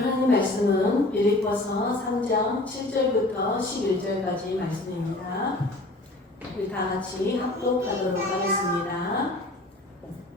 오늘 하는 말씀은 빌립보서 3장 7절부터 11절까지 말씀입니다. 우리 다 같이 합독하도록 하겠습니다.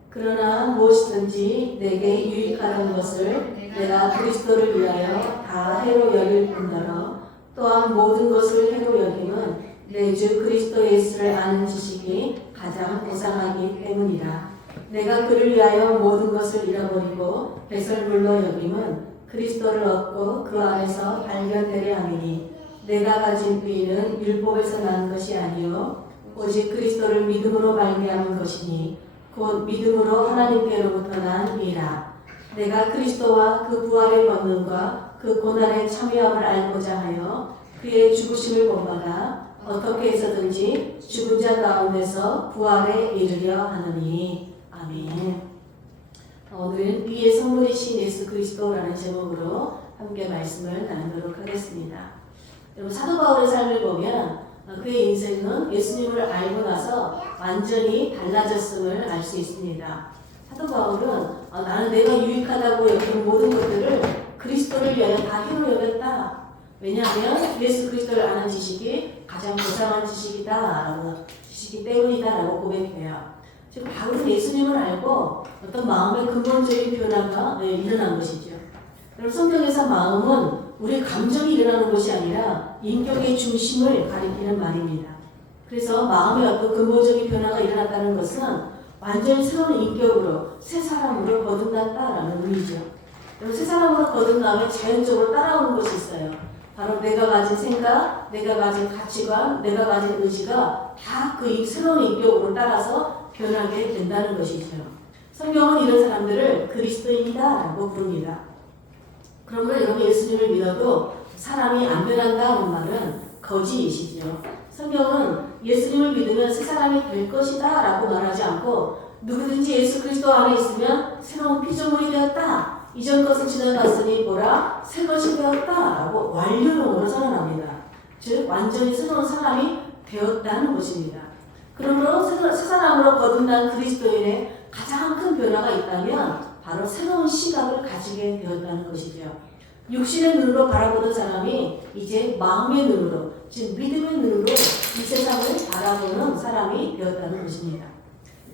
그러나 무엇이든지 내게 유익하는 것을 내가 그리스도를 위하여 다 해로 여길 뿐더러 또한 모든 것을 해로 여김은 내 주 그리스도 예수를 아는 지식이 가장 고상하기 때문이라. 내가 그를 위하여 모든 것을 잃어버리고 배설물로 여김은 그리스도를 얻고 그 안에서 발견되려 함이니 내가 가진 의는 율법에서 난 것이 아니요 오직 그리스도를 믿음으로 말미암은 것이니 곧 믿음으로 하나님께로부터 난 이라. 내가 그리스도와 그 부활의 권능과 그 고난의 참여함을 알고자 하여 그의 죽으심을 본받아 어떻게 해서든지 죽은 자 가운데서 부활에 이르려 하느니. 아멘. 오늘은 위의 선물이신 예수 그리스도라는 제목으로 함께 말씀을 나누도록 하겠습니다. 여러분, 사도 바울의 삶을 보면 그의 인생은 예수님을 알고 나서 완전히 달라졌음을 알 수 있습니다. 사도 바울은 나는 내가 유익하다고 여기는 모든 것들을 그리스도를 위하여 다 힘을 여겼다. 왜냐하면 예수 그리스도를 아는 지식이 가장 고상한 지식이기 때문이다라고 고백해요. 지금 바울은 예수님을 알고 어떤 마음의 근본적인 변화가 일어난 것이죠. 여러분, 성경에서 마음은 우리 감정이 일어나는 것이 아니라 인격의 중심을 가리키는 말입니다. 그래서 마음의 어떤 근본적인 변화가 일어났다는 것은 완전히 새로운 인격으로 새 사람으로 거듭났다라는 의미죠. 여러분, 새 사람으로 거듭나면 자연적으로 따라오는 것이 있어요. 바로 내가 가진 생각, 내가 가진 가치관, 내가 가진 의지가 다 그 새로운 인격으로 따라서 변하게 된다는 것이죠. 성경은 이런 사람들을 그리스도인이다라고 부릅니다. 그러면 여러분, 예수님을 믿어도 사람이 안 변한다는 말은 거짓이시죠. 성경은 예수님을 믿으면 새 사람이 될 것이다 라고 말하지 않고 누구든지 예수 그리스도 안에 있으면 새로운 피조물이 되었다. 이전 것은 지나갔으니 보라 새 것이 되었다 라고 완료형으로 선언합니다. 즉 완전히 새로운 사람이 되었다는 것입니다. 그러므로 새 사람으로 거듭난 그리스도인의 가장 큰 변화가 있다면 바로 새로운 시각을 가지게 되었다는 것이죠. 육신의 눈으로 바라보는 사람이 이제 마음의 눈으로, 즉 믿음의 눈으로 이 세상을 바라보는 사람이 되었다는 것입니다.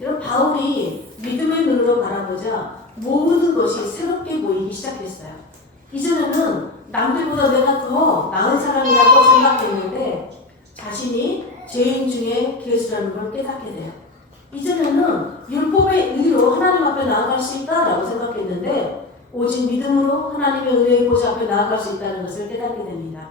여러분, 바울이 믿음의 눈으로 바라보자 모든 것이 새롭게 보이기 시작했어요. 이전에는 남들보다 내가 더 나은 사람이라고 생각했는데 자신이 죄인 중에 괴수라는 걸 깨닫게 돼요. 이전에는 율법의 의로 하나님 앞에 나아갈 수 있다라고 생각했는데 오직 믿음으로 하나님의 은혜의 보좌 앞에 나아갈 수 있다는 것을 깨닫게 됩니다.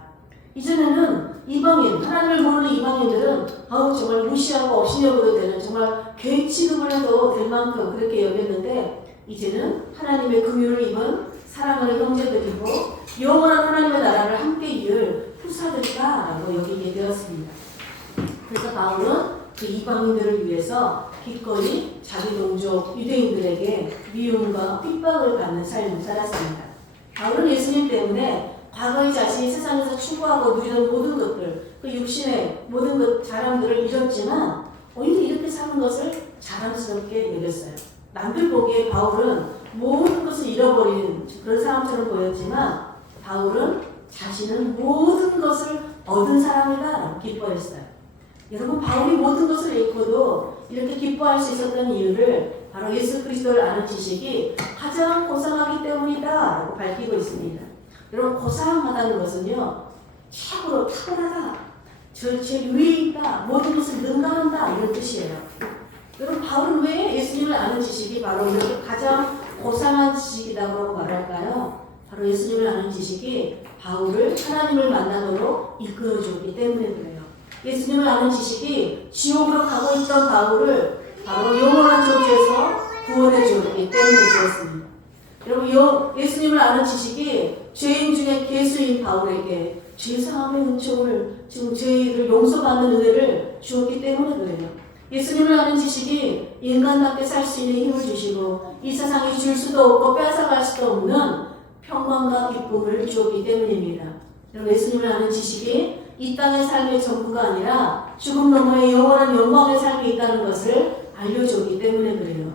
이전에는 이방인, 하나님을 모르는 이방인들은 정말 무시하고 업신여겨도 되는 정말 죄 취급을 해도 될 만큼 그렇게 여겼는데 이제는 하나님의 긍휼을 입은 사랑하는 형제들이고 영원한 하나님의 나라를 함께 이을 후사들이다라고 여기게 되었습니다. 그래서 바울은 그 이방인들을 위해서 기꺼이 자기 동족 유대인들에게 미움과 핍박을 받는 삶을 살았습니다. 바울은 예수님 때문에 과거의 자신이 세상에서 추구하고 누리던 모든 것들, 그 육신의 모든 것 자랑들을 잃었지만 오히려 이렇게 사는 것을 자랑스럽게 여겼어요. 남들 보기에 바울은 모든 것을 잃어버린 그런 사람처럼 보였지만 바울은 자신은 모든 것을 얻은 사람이다라고 기뻐했어요. 여러분, 바울이 모든 것을 잃고도 이렇게 기뻐할 수 있었던 이유를 바로 예수 그리스도를 아는 지식이 가장 고상하기 때문이다라고 밝히고 있습니다. 여러분, 고상하다는 것은요, 최고로 탁월하다, 제 위에 있다, 모든 것을 능가한다 이런 뜻이에요. 여러분, 바울은 왜 예수님을 아는 지식이 바로 이렇게 가장 고상한 지식이라고 말할까요? 바로 예수님을 아는 지식이 바울을 하나님을 만나도록 이끌어주기 때문에 그래요. 예수님을 아는 지식이 지옥으로 가고 있던 바울을 바로 영원한 존재에서 구원해 주었기 때문에 그렇습니다. 여러분, 예수님을 아는 지식이 죄인 중에 괴수인 바울에게 죄사함의 은총을, 지금 죄를 용서받는 은혜를 주었기 때문에 그래요. 예수님을 아는 지식이 인간답게 살 수 있는 힘을 주시고 이 세상에 줄 수도 없고 뺏어갈 수도 없는 평강과 기쁨을 주었기 때문입니다. 여러분, 예수님을 아는 지식이 이 땅의 삶의 전부가 아니라 죽음 너머의 영원한 영광의 삶이 있다는 것을 알려줬기 때문에 그래요.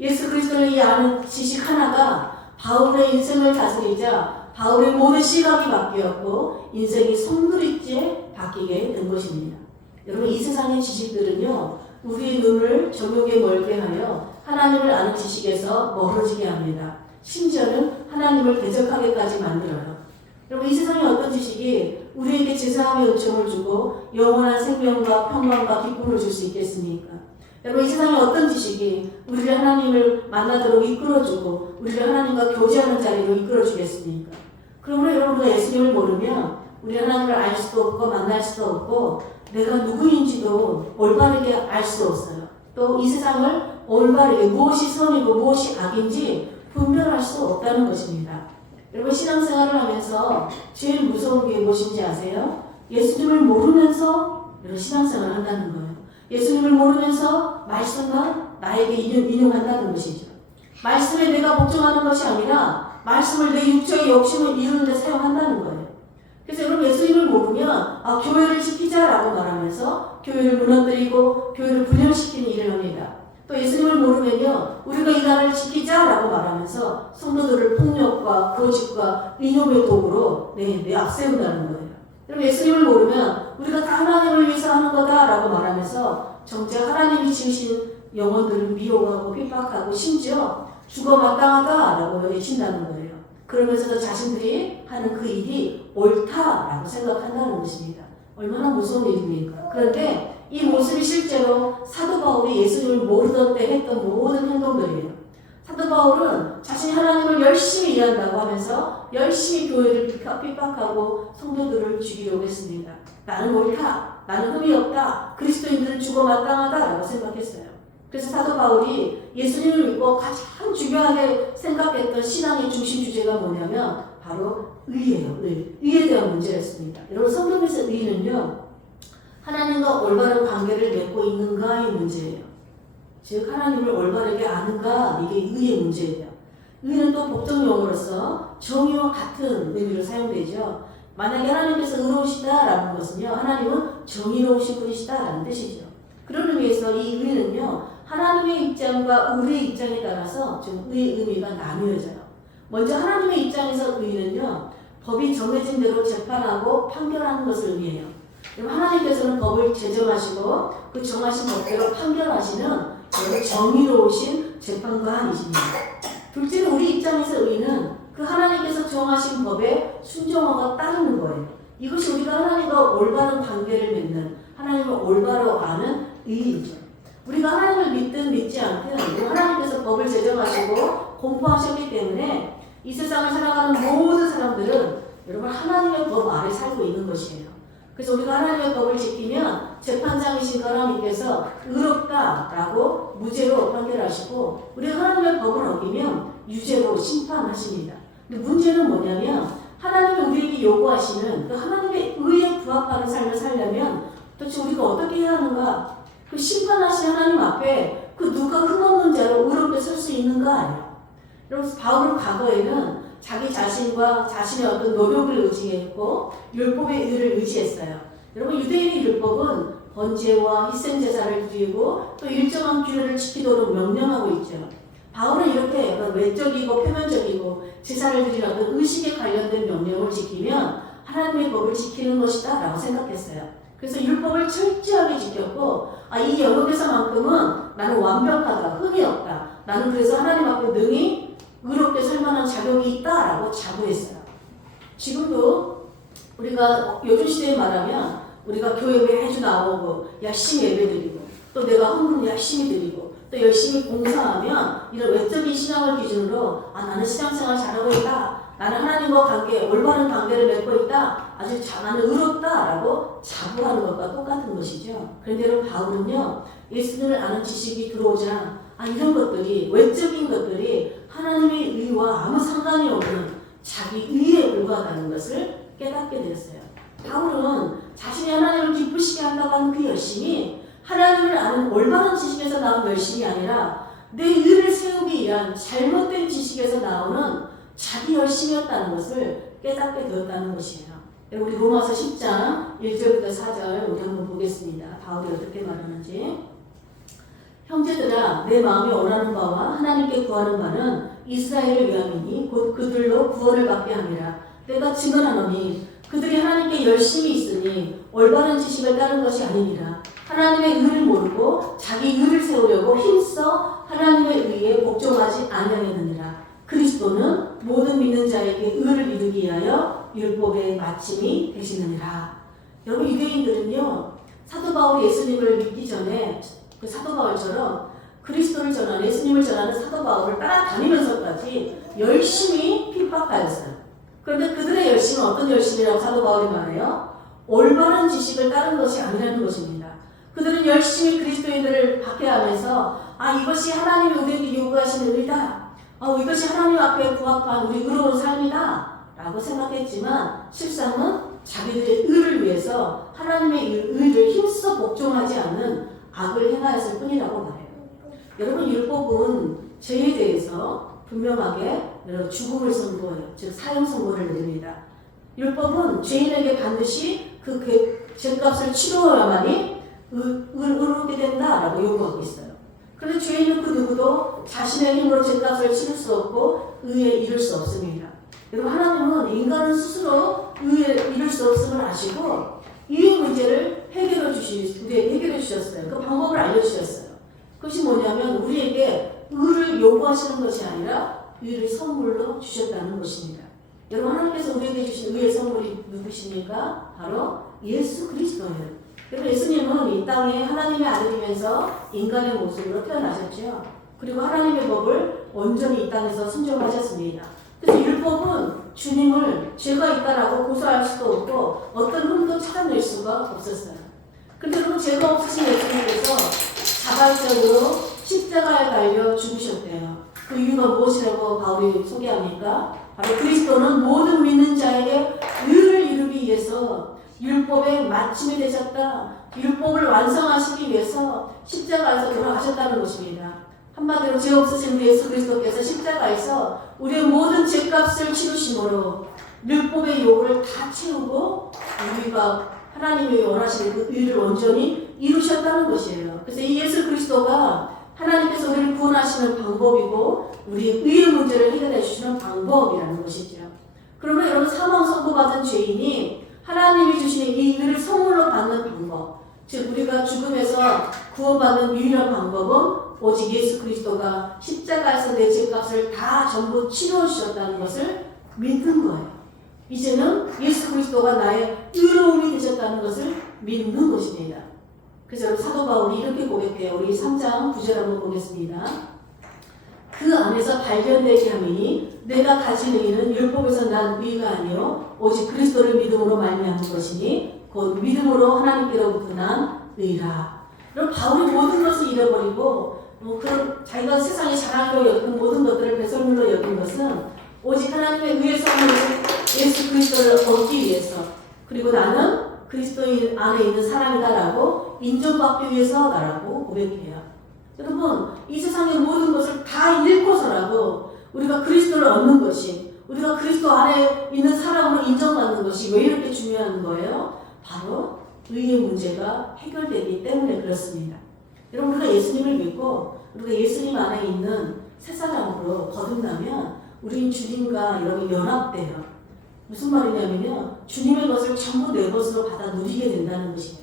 예수 그리스도를 이 아는 지식 하나가 바울의 인생을 다스리자 바울의 모든 시각이 바뀌었고 인생이 송두리째 바뀌게 된 것입니다. 여러분, 이 세상의 지식들은요, 우리의 눈을 정욕에 멀게 하여 하나님을 아는 지식에서 멀어지게 합니다. 심지어는 하나님을 대적하게까지 만들어요. 여러분, 이 세상의 어떤 지식이 우리에게 제사함의 은총을 주고 영원한 생명과 평강과 기쁨을 줄 수 있겠습니까? 여러분, 이 세상의 어떤 지식이 우리를 하나님을 만나도록 이끌어주고 우리를 하나님과 교제하는 자리로 이끌어주겠습니까? 그러므로 여러분과 예수님을 모르면 우리 하나님을 알 수도 없고 만날 수도 없고 내가 누구인지도 올바르게 알 수 없어요. 또 이 세상을 올바르게 무엇이 선이고 무엇이 악인지 분별할 수 없다는 것입니다. 여러분, 신앙생활을 하면서 제일 무서운 게 무엇인지 아세요? 예수님을 모르면서 여러분 신앙생활을 한다는 거예요. 예수님을 모르면서 말씀만 나에게 인용한다는 것이죠. 말씀에 내가 복종하는 것이 아니라 말씀을 내 육체의 욕심을 이루는 데 사용한다는 거예요. 그래서 여러분, 예수님을 모르면 교회를 지키자라고 말하면서 교회를 무너뜨리고 교회를 분열시키는 일을 합니다. 또 예수님을 모르면요, 우리가 이 나라를 지키자라고 말하면서 성도들을 폭력과 거짓과 이념의 도구로 앞세운다는 거예요. 여러분, 예수님을 모르면 우리가 다 하나님을 위해서 하는 거다라고 말하면서 정작 하나님이 지으신 영혼들을 미워하고 핍박하고 심지어 죽어 마땅하다라고 외친다는 거예요. 그러면서도 자신들이 하는 그 일이 옳다라고 생각한다는 것입니다. 얼마나 무서운 일입니까? 그런데 이 모습이 실제로 사도 바울이 예수님을 모르던 때 했던 모든 행동들이에요. 사도 바울은 자신이 하나님을 열심히 일한다고 하면서 열심히 교회를 핍박하고 성도들을 죽이려고 했습니다. 나는 옳다, 나는 흠이 없다, 그리스도인들은 죽어 마땅하다라고 생각했어요. 그래서 사도 바울이 예수님을 믿고 가장 중요하게 생각했던 신앙의 중심 주제가 뭐냐면 바로 의예요. 의에 대한 문제였습니다. 여러분, 성경에서 의는요, 하나님과 올바른 관계를 맺고 있는가의 문제예요. 즉 하나님을 올바르게 아는가, 이게 의의 문제예요. 의는 또 법정 용어로서 정의와 같은 의미로 사용되죠. 만약에 하나님께서 의로우시다라는 것은요, 하나님은 정의로우신 분이시다라는 뜻이죠. 그런 의미에서 이 의는요, 하나님의 입장과 우리의 입장에 따라서 좀 의의 의미가 나뉘어져요. 먼저 하나님의 입장에서 의는요, 법이 정해진 대로 재판하고 판결하는 것을 의미해요. 하나님께서는 법을 제정하시고 그 정하신 법대로 판결하시는 정의로우신 재판관이십니다. 둘째는 우리 입장에서 의는 그 하나님께서 정하신 법에 순종하고 따르는 거예요. 이것이 우리가 하나님과 올바른 관계를 맺는, 하나님을 올바로 아는 의의죠. 우리가 하나님을 믿든 믿지 않든 하나님께서 법을 제정하시고 공포하셨기 때문에 이 세상을 살아가는 모든 사람들은 여러분 하나님의 법 아래 살고 있는 것이에요. 그래서 우리가 하나님의 법을 지키면 재판장이신 하나님께서 의롭다라고 무죄로 판결하시고 우리가 하나님의 법을 어기면 유죄로 심판하십니다. 근데 문제는 뭐냐면 하나님이 우리에게 요구하시는 그 하나님의 의에 부합하는 삶을 살려면 도대체 우리가 어떻게 해야 하는가? 그 심판하신 하나님 앞에 그 누가 흠없는 자로 의롭게 설 수 있는가? 여러분, 바울은 과거에는 자기 자신과 자신의 어떤 노력을 의지했고 율법의 의를 의지했어요. 여러분, 유대인의 율법은 번제와 희생제사를 드리고 또 일정한 규례를 지키도록 명령하고 있죠. 바울은 이렇게 외적이고 표면적이고 제사를 드리는 어떤 의식에 관련된 명령을 지키면 하나님의 법을 지키는 것이다 라고 생각했어요. 그래서 율법을 철저하게 지켰고 이 영역에서만큼은 나는 완벽하다, 흠이 없다, 나는 그래서 하나님 앞에 능히 의롭게 설 만한 자격이 있다라고 자부했어요. 지금도 우리가 요즘 시대에 말하면 우리가 교회 매주 나오고 열심히 예배드리고 또 내가 헌금 열심히 드리고 또 열심히 봉사하면 이런 외적인 신앙을 기준으로 나는 신앙생활 잘하고 있다, 나는 하나님과 관계, 올바른 관계를 맺고 있다, 아주 나는 의롭다라고 자부하는 것과 똑같은 것이죠. 그런데 여러분, 바울은요, 예수님을 아는 지식이 들어오자 이런 것들이, 외적인 것들이 하나님의 의와 아무 상관이 없는 자기 의에 불과하다는 것을 깨닫게 되었어요. 바울은 자신이 하나님을 기쁘시게 한다고 하는 그 열심이 하나님을 아는 올바른 지식에서 나온 열심이 아니라 내 의를 세우기 위한 잘못된 지식에서 나오는 자기 열심이었다는 것을 깨닫게 되었다는 것이에요. 우리 로마서 10장 1절부터 4절 우리 한번 보겠습니다. 바울이 어떻게 말하는지. 형제들아, 내 마음이 원하는 바와 하나님께 구하는 바는 이스라엘을 위함이니 곧 그들로 구원을 받게 함이라. 내가 증언하노니 그들이 하나님께 열심히 있으니 올바른 지식을 따른 것이 아니니라. 하나님의 의를 모르고 자기 의를 세우려고 힘써 하나님의 의에 복종하지 아니하였느니라. 그리스도는 모든 믿는 자에게 의를 이루기 위하여 율법의 마침이 되시느니라. 여러분, 유대인들은요, 사도 바울이 예수님을 믿기 전에 그 사도 바울처럼 그리스도를 전하는, 예수님을 전하는 사도 바울을 따라다니면서까지 열심히 핍박하였어요. 그런데 그들의 열심은 어떤 열심이라고 사도 바울이 말해요? 올바른 지식을 따른 것이 아니라는 것입니다. 그들은 열심히 그리스도인들을 박해하면서 이것이 하나님이 우리에게 요구하시는 의다. 이것이 하나님 앞에 부합한 우리 의로운 삶이다 라고 생각했지만 실상은 자기들의 의를 위해서 하나님의 의를 힘써 복종하지 않는 악을 행하였을 뿐이라고 말해요. 여러분, 율법은 죄에 대해서 분명하게 죽음을 선고해요. 즉 사형 선고를 내립니다. 율법은 죄인에게 반드시 그 죄값을 치루어야만이 의롭게 된다라고 요구하고 있어요. 그런데 죄인은 그 누구도 자신의 힘으로 죄값을 치를 수 없고 의에 이를 수 없습니다. 여러분, 하나님은 인간은 스스로 의에 이를 수 없음을 아시고 이 문제를 우리에게 해결해 주셨어요. 그 방법을 알려주셨어요. 그것이 뭐냐면 우리에게 의를 요구하시는 것이 아니라 의를 선물로 주셨다는 것입니다. 여러분, 하나님께서 우리에게 주신 의의 선물이 누구십니까? 바로 예수 그리스도예요. 그래서 예수님은 이 땅에 하나님의 아들이면서 인간의 모습으로 태어나셨죠. 그리고 하나님의 법을 온전히 이 땅에서 순종하셨습니다. 그래서 율법은 주님을 죄가 있다라고 고소할 수도 없고 어떤 흠도 찾아낼 수가 없었어요. 그런데 여러분, 죄가 없으신 예수님께서 자발적으로 십자가에 달려 죽으셨대요. 그 이유가 무엇이라고 바울이 소개합니까? 바로 그리스도는 모든 믿는 자에게 의를 이루기 위해서 율법의 마침이 되셨다. 율법을 완성하시기 위해서 십자가에서 돌아가셨다는 것입니다. 한마디로 죄 없으신 우리 예수 그리스도께서 십자가에서 우리의 모든 죄값을 치르심으로 율법의 요구를 다 채우고 우리가 하나님이 원하시는 그 의를 온전히 이루셨다는 것이에요. 그래서 이 예수 그리스도가 하나님께서 우리를 구원하시는 방법이고 우리의 의의 문제를 해결해 주시는 방법이라는 것이죠. 그러면 여러분, 사망 선고받은 죄인이 하나님이 주시는 이 의를 선물로 받는 방법, 즉 우리가 죽음에서 구원받는 유일한 방법은 오직 예수 그리스도가 십자가에서 내 죄값을 다 전부 치러 주셨다는 것을 믿는 거예요. 이제는 예수 그리스도가 나의 의로움이 되셨다는 것을 믿는 것입니다. 그래서 사도 바울이 이렇게 고백해요. 우리 3장 9절 한번 보겠습니다. 그 안에서 발견되게 함이니 내가 가진 의는 율법에서 난 의가 아니요 오직 그리스도를 믿음으로 말미암은 것이니 곧 믿음으로 하나님께로부터 난 의라. 그럼 바울이 모든 것을 잃어버리고 그런 자기가 세상에 자랑으로 여긴 모든 것들을 배설물로 여긴 것은 오직 하나님의 의의 선물을 예수 그리스도를 얻기 위해서, 그리고 나는 그리스도인 안에 있는 사람이다라고 인정받기 위해서다라고 고백해요. 여러분, 이 세상의 모든 것을 다 잃고서라도 우리가 그리스도를 얻는 것이, 우리가 그리스도 안에 있는 사람으로 인정받는 것이 왜 이렇게 중요한 거예요? 바로 의의 문제가 해결되기 때문에 그렇습니다. 여러분, 우리가 예수님을 믿고 우리가 예수님 안에 있는 새 사람으로 거듭나면 우린 주님과 여러분 연합돼요. 무슨 말이냐면요, 주님의 것을 전부 내 것으로 받아 누리게 된다는 것이에요.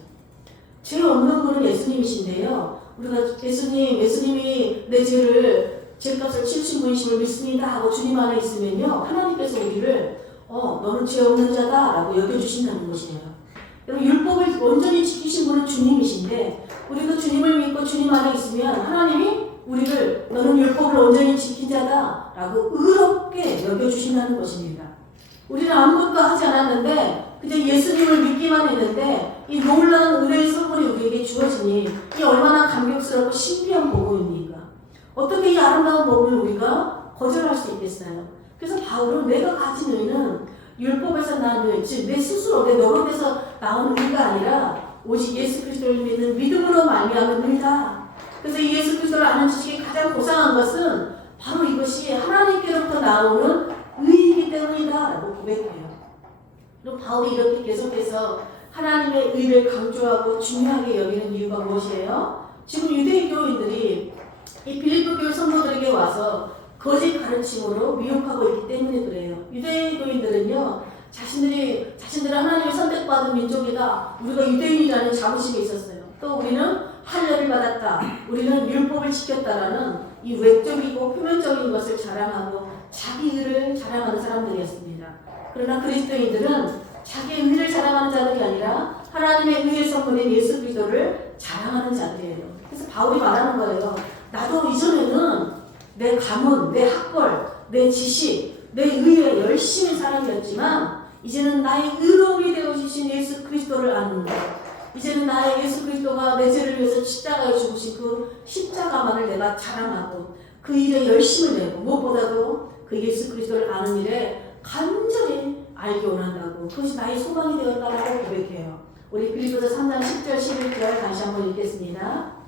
죄 없는 분은 예수님이신데요, 우리가 예수님이 내 죄값을 치우신 분이심을 믿습니다 하고 주님 안에 있으면요, 하나님께서 우리를 너는 죄 없는 자다 라고 여겨주신다는 것이에요. 여러분, 율법을 온전히 지키신 분은 주님이신데 우리가 주님을 믿고 주님 안에 있으면 하나님이 우리를 너는 율법을 온전히 지킨 자다 라고 의롭게 여겨주신다는 것입니다. 우리는 아무것도 하지 않았는데 그저 예수님을 믿기만 했는데 이 놀라운 은혜의 선물이 우리에게 주어지니 이 얼마나 감격스럽고 신비한 복음입니까? 어떻게 이 아름다운 복음을 우리가 거절할 수 있겠어요? 그래서 바울은 내가 가진 의는 율법에서 난 의, 즉 내 스스로 내 노력에서 나온 의가 아니라 오직 예수 그리스도를 믿는 믿음으로 말미암은 의다. 그래서 이 예수 그리스도를 아는 지식이 가장 고상한 것은 바로 이것이 하나님께로부터 나오는 의이기 때문이다 라고 고백해요. 그리고 바울이 이렇게 계속해서 하나님의 의를 강조하고 중요하게 여기는 이유가 무엇이에요? 지금 유대인 교인들이 이 빌립보 교회 성도들에게 와서 거짓 가르침으로 미혹하고 있기 때문에 그래요. 유대교인들은요, 자신들이 하나님의 선택받은 민족이다. 우리가 유대인이라는 자부심이 있었어요. 또 우리는 할례를 받았다. 우리는 율법을 지켰다라는 이 외적이고 표면적인 것을 자랑하고 자기 의를 자랑하는 사람들이었습니다. 그러나 그리스도인들은 자기 의를 자랑하는 자들이 아니라 하나님의 의의 선물인 예수 그리스도를 자랑하는 자들이에요. 그래서 바울이 말하는 거예요. 나도 이전에는 내 가문, 내 학벌, 내 지식, 내 의에 열심히 사람이었지만 이제는 나의 의로움이 되어주신 예수 그리스도를 아는 것. 이제는 나의 예수 그리스도가 내 죄를 위해서 십자가에 죽으신 그 십자가만을 내가 자랑하고 그 일에 열심을 내고 무엇보다도 그 예수 그리스도를 아는 일에 간절히 알기 원한다고. 그것이 나의 소망이 되었다고 고백해요. 우리 빌립보서 3장 10절 11절 다시 한번 읽겠습니다.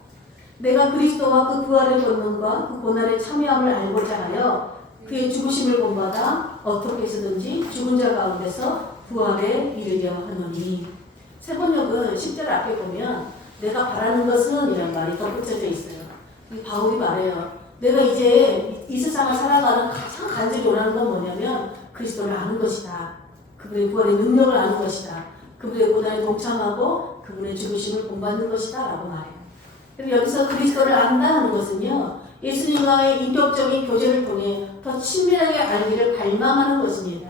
내가 그리스도와 그 부활의 권능과 그 고난의 참여함을 알고자 하여 그의 죽으심을 본받아 어떻게 해서든지 죽은 자 가운데서 부활에 이르려 하노니. 세 번역은 10절 앞에 보면 내가 바라는 것은 이란 말이 덧붙여져 있어요. 바울이 말해요. 내가 이제 이 세상을 살아가는 가장 간절히 원하는 건 뭐냐면 그리스도를 아는 것이다. 그분의 부활의 능력을 아는 것이다. 그분의 고난에 동참하고 그분의 죽으심을 본받는 것이다 라고 말해요. 그래서 여기서 그리스도를 안다는 것은요, 예수님과의 인격적인 교제를 통해 더 친밀하게 알기를 갈망하는 것입니다.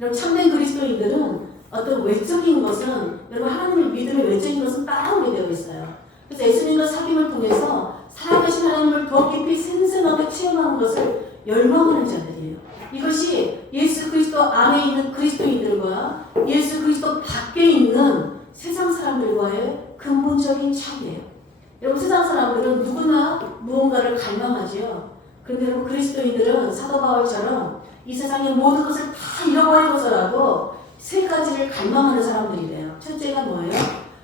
여러분, 참된 그리스도인들은 어떤 외적인 것은, 여러분 하나님을 믿음의 외적인 것은 따라오게 되어 있어요. 그래서 예수님과 사귐을 통해서 살아계신 하나님을 더 깊이 생생하게 체험하는 것을 열망하는 자들이에요. 이것이 예수 그리스도 안에 있는 그리스도인들과 예수 그리스도 밖에 있는 세상 사람들과의 근본적인 차이예요. 여러분, 세상 사람들은 누구나 무언가를 갈망하지요. 그런데 여러분, 그리스도인들은 사도 바울처럼 이 세상의 모든 것을 다 잃어버리고서라도 세 가지를 갈망하는 사람들이래요. 첫째가 뭐예요?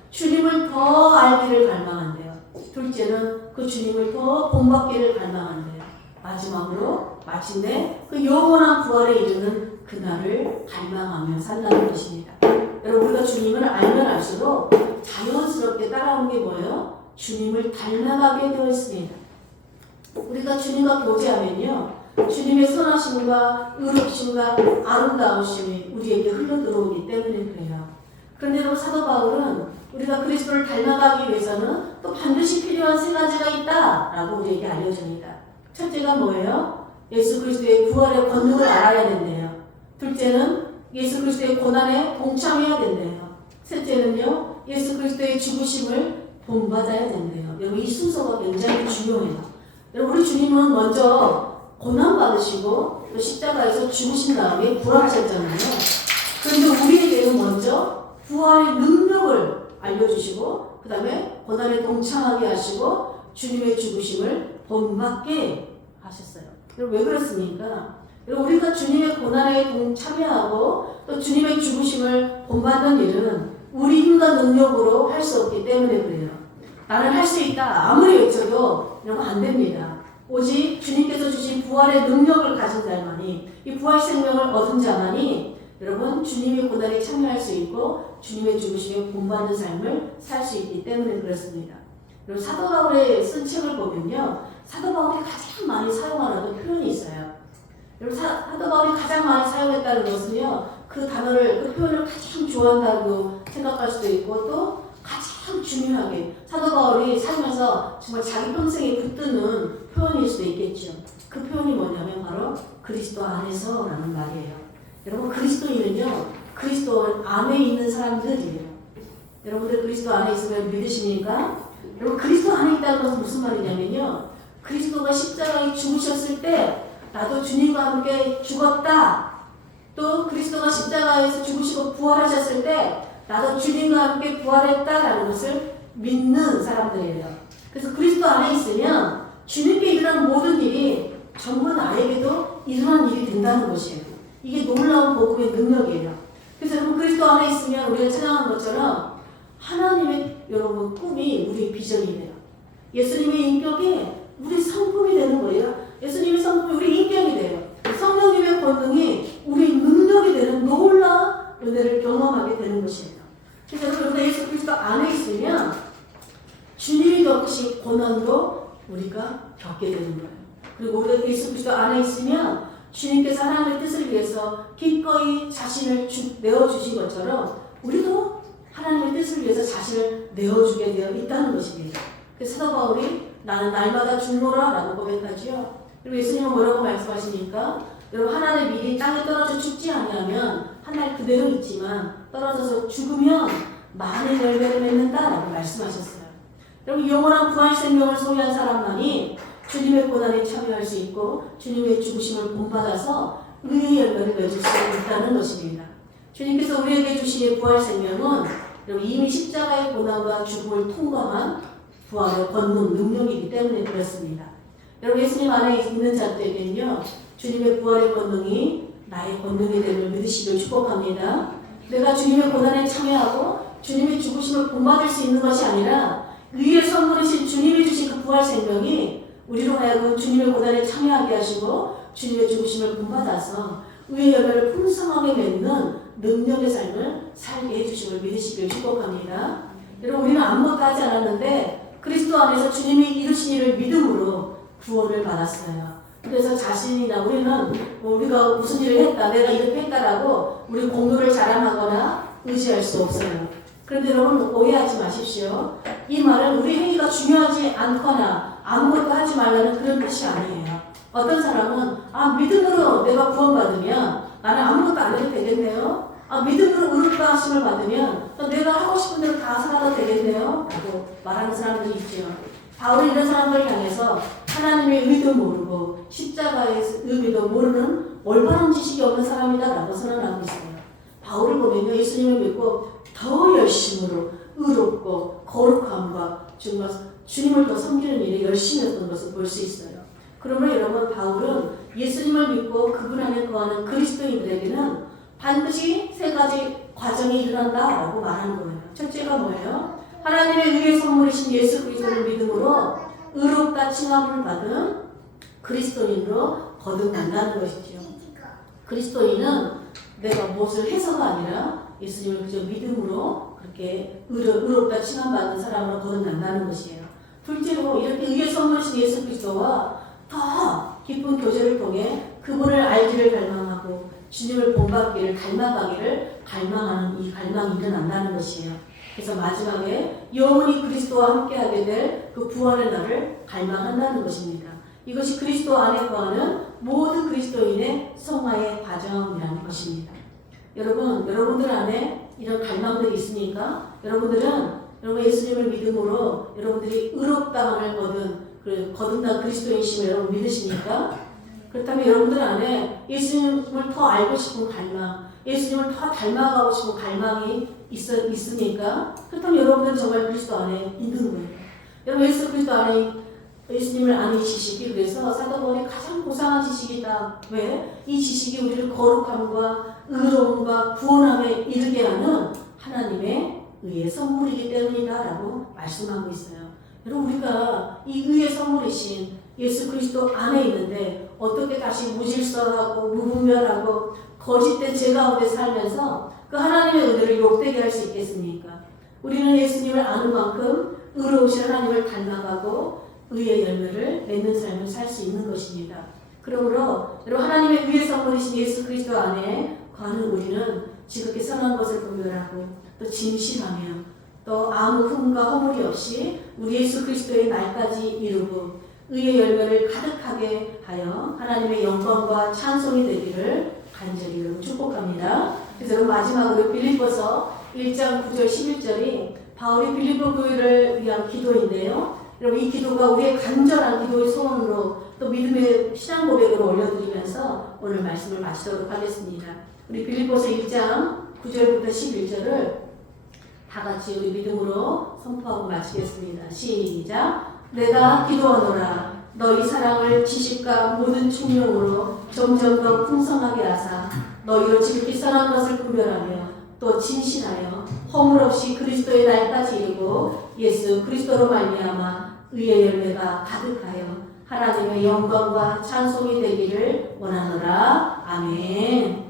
주님을 더 알기를 갈망한대요. 둘째는 그 주님을 더 본받기를 갈망한대요. 마지막으로 마침내 그 영원한 부활에 이르는 그날을 갈망하며 산다는 것입니다. 여러분, 우리가 주님을 알면 알수록 자연스럽게 따라오는 게 뭐예요? 주님을 닮아가게 되어 있습니다. 우리가 주님과 교제하면요, 주님의 선하심과 의롭심과 아름다우심이 우리에게 흘러들어오기 때문에 그래요. 그런데 여러분, 사도 바울은 우리가 그리스도를 닮아가기 위해서는 또 반드시 필요한 세 가지가 있다라고 우리에게 알려줍니다. 첫째가 뭐예요? 예수 그리스도의 부활의 권능을 알아야 된대요. 둘째는 예수 그리스도의 고난에 동참해야 된대요. 셋째는요, 예수 그리스도의 죽으심을 본받아야 된대요. 여러분, 이 순서가 굉장히 중요해요. 여러분, 우리 주님은 먼저 고난 받으시고 또 십자가에서 죽으신 다음에 부활하셨잖아요. 그런데 우리에게는 먼저 부활의 능력을 알려주시고 그 다음에 고난에 동참하게 하시고 주님의 죽으심을 본받게 하셨어요. 여러분, 왜 그렇습니까? 여러분, 우리가 주님의 고난에 참여하고 또 주님의 죽으심을 본받는 일은 우리 힘과 능력으로 할 수 없기 때문에 그래요. 나는 할 수 있다 아무리 외쳐도 여러분 안 됩니다. 오직 주님께서 주신 부활의 능력을 가진 자만이, 이 부활 생명을 얻은 자만이 여러분 주님의 고난에 참여할 수 있고 주님의 죽으심에 본받는 삶을 살 수 있기 때문에 그렇습니다. 여러분, 사도 바울의 쓴 책을 보면요, 사도 바울이 가장 많이 사용하는 표현이 있어요. 여러분, 사도 바울이 가장 많이 사용했다는 것은요, 그 단어를, 그 표현을 가장 좋아한다고 생각할 수도 있고 또 가장 중요하게 사도 바울이 살면서 정말 자기 평생에 붙드는 표현일 수도 있겠죠. 그 표현이 뭐냐면 바로 그리스도 안에서라는 말이에요. 여러분, 그리스도인은요, 그리스도 안에 있는 사람들이에요. 여러분들 그리스도 안에 있으면 믿으십니까? 여러분, 그리스도 안에 있다는 것은 무슨 말이냐면요, 그리스도가 십자가에 죽으셨을 때 나도 주님과 함께 죽었다. 또 그리스도가 십자가에서 죽으시고 부활하셨을 때 나도 주님과 함께 부활했다라는 것을 믿는 사람들이에요. 그래서 그리스도 안에 있으면 주님께 일어난 모든 일이 전부 나에게도 일어난 일이 된다는 것이에요. 이게 놀라운 복음의 능력이에요. 그래서 여러분, 그리스도 안에 있으면 우리가 찬양한 것처럼 하나님의 여러분 꿈이 우리의 비전이 돼요. 예수님의 인격이 우리 성품이 되는 거예요. 예수님의 성품이 우리 인격이 돼요. 성령님의 권능이 우리 능력이 되는 놀라운 은혜를 경험하게 되는 것이에요. 그래서 여러분, 예수 그리스도 안에 있으면 주님이 겪으신 고난도 우리가 겪게 되는 거예요. 그리고 우리가 예수 그리스도 안에 있으면 주님께서 하나님의 뜻을 위해서 기꺼이 자신을 내어주신 것처럼 우리도 하나님의 뜻을 위해서 자신을 내어주게 되어 있다는 것입니다. 그래서 사도 바울이 나는 날마다 죽노라 라고 고백하지요. 그리고 예수님은 뭐라고 말씀하시니까 여러분 하나의 밀이 땅에 떨어져 죽지 아니하면 하나의 그대로 있지만 떨어져서 죽으면 많은 열매를 맺는다 라고 말씀하셨어요. 여러분 영원한 부활 생명을 소유한 사람만이 주님의 고난에 참여할 수 있고 주님의 죽으심을 본받아서 의의 열매를 맺을 수 있다는 것입니다. 주님께서 우리에게 주신 부활 생명은 이미 십자가의 고난과 죽음을 통과한 부활의 권능, 능력이기 때문에 그렇습니다. 여러분 예수님 안에 있는 자들에게는요 주님의 부활의 권능이 나의 권능이 됨을 믿으시길 축복합니다. 내가 주님의 고난에 참여하고 주님의 죽으심을 본받을 수 있는 것이 아니라 의의 선물이신 주님이 주신 그 부활 생명이 우리로 하여금 주님의 고난에 참여하게 하시고 주님의 죽으심을 본받아서 의의 열매를 풍성하게 맺는 능력의 삶을 살게 해주심을 믿으시길 축복합니다. 여러분 우리는 아무것도 하지 않았는데 그리스도 안에서 주님이 이루신 일을 믿음으로 구원을 받았어요. 그래서 자신이나 우리는 우리가 무슨 일을 했다, 내가 이렇게 했다라고 우리 공로를 자랑하거나 의지할 수 없어요. 그런데 여러분 오해하지 마십시오. 이 말은 우리 행위가 중요하지 않거나 아무것도 하지 말라는 그런 뜻이 아니에요. 어떤 사람은 믿음으로 내가 구원받으면 나는 아무것도 안 해도 되겠네요. 믿음으로 의롭다 하심을 받으면 내가 하고 싶은 대로 다 살아도 되겠네요 라고 말하는 사람들이 있죠. 바울은 이런 사람들을 향해서 하나님의 의도 모르고 십자가의 의미도 모르는 올바른 지식이 없는 사람이다 라고 선언하고 있어요. 바울을 보면요 예수님을 믿고 더 열심으로 의롭고 거룩함과 정말 주님을 더 섬기는 일에 열심히 했던 것을 볼 수 있어요. 그러므로 여러분 바울은 예수님을 믿고 그분 안에 거하는 그리스도인들에게는 반드시 세 가지 과정이 일어난다라고 말하는 거예요. 첫째가 뭐예요? 하나님의 의의 선물이신 예수 그리스도를 믿음으로 의롭다 칭함을 받은 그리스도인으로 거듭난다는 것이죠. 그리스도인은 내가 무엇을 해서가 아니라 예수님을 그저 믿음으로 그렇게 의롭다 칭함받은 사람으로 거듭난다는 것이에요. 둘째로 이렇게 의의 선물이신 예수 그리스도와 더 깊은 교제를 통해 그분을 알기를 갈망하고 주님을 본받기를 닮아가기를 갈망하는 이 갈망이 일어난다는 것이에요. 그래서 마지막에 영원히 그리스도와 함께하게 될 그 부활의 날을 갈망한다는 것입니다. 이것이 그리스도 안에 거하는 모든 그리스도인의 성화의 과정이라는 것입니다. 여러분들 안에 이런 갈망들이 있으니까 여러분 예수님을 믿음으로 여러분들이 의롭다함을 거듭난 그리스도인심을 여러분 믿으십니까? 그렇다면 여러분들 안에 예수님을 더 알고 싶은 갈망, 예수님을 더 닮아가고 싶은 갈망이 있습니까? 그렇다면 여러분들은 정말 그리스도 안에 있는 거예요. 여러분 예수 그리스도 안에 예수님을 아는 지식이 그래서 사도 바울이 가장 고상한 지식이다. 왜? 이 지식이 우리를 거룩함과 의로움과 구원함에 이르게 하는 하나님의 의의 선물이기 때문이다 라고 말씀하고 있어요. 여러분 우리가 이 의의 선물이신 예수 그리스도 안에 있는데 어떻게 다시 무질서하고 무분별하고 거짓된 죄 가운데 살면서 그 하나님의 은혜를 욕되게 할 수 있겠습니까? 우리는 예수님을 아는 만큼 의로우신 하나님을 닮아가고 의의 열매를 맺는 삶을 살 수 있는 것입니다. 그러므로 여러분 하나님의 의의 선물이신 예수 그리스도 안에 거하는 우리는 지극히 선한 것을 분별하고 또 진실하며 또 아무 흠과 허물이 없이 우리 예수 그리스도의 날까지 이루고 의의 열매를 가득하게 하여 하나님의 영광과 찬송이 되기를 간절히 축복합니다. 그래서 마지막으로 빌립보서 1장 9절 11절이 바울이 빌립보 교회를 위한 기도인데요. 여러분 이 기도가 우리의 간절한 기도의 소원으로 또 믿음의 신앙 고백으로 올려드리면서 오늘 말씀을 마치도록 하겠습니다. 우리 빌립보서 1장 9절부터 11절을 다 같이 우리 믿음으로 선포하고 마치겠습니다. 시작. 내가 기도하노라. 너희 사랑을 지식과 모든 총명으로 점점 더 풍성하게 하사 너희로 지극히 선한 것을 분별하며 또 진실하여 허물 없이 그리스도의 날까지 이르고 예수 그리스도로 말미암아 의의 열매가 가득하여 하나님의 영광과 찬송이 되기를 원하노라. 아멘.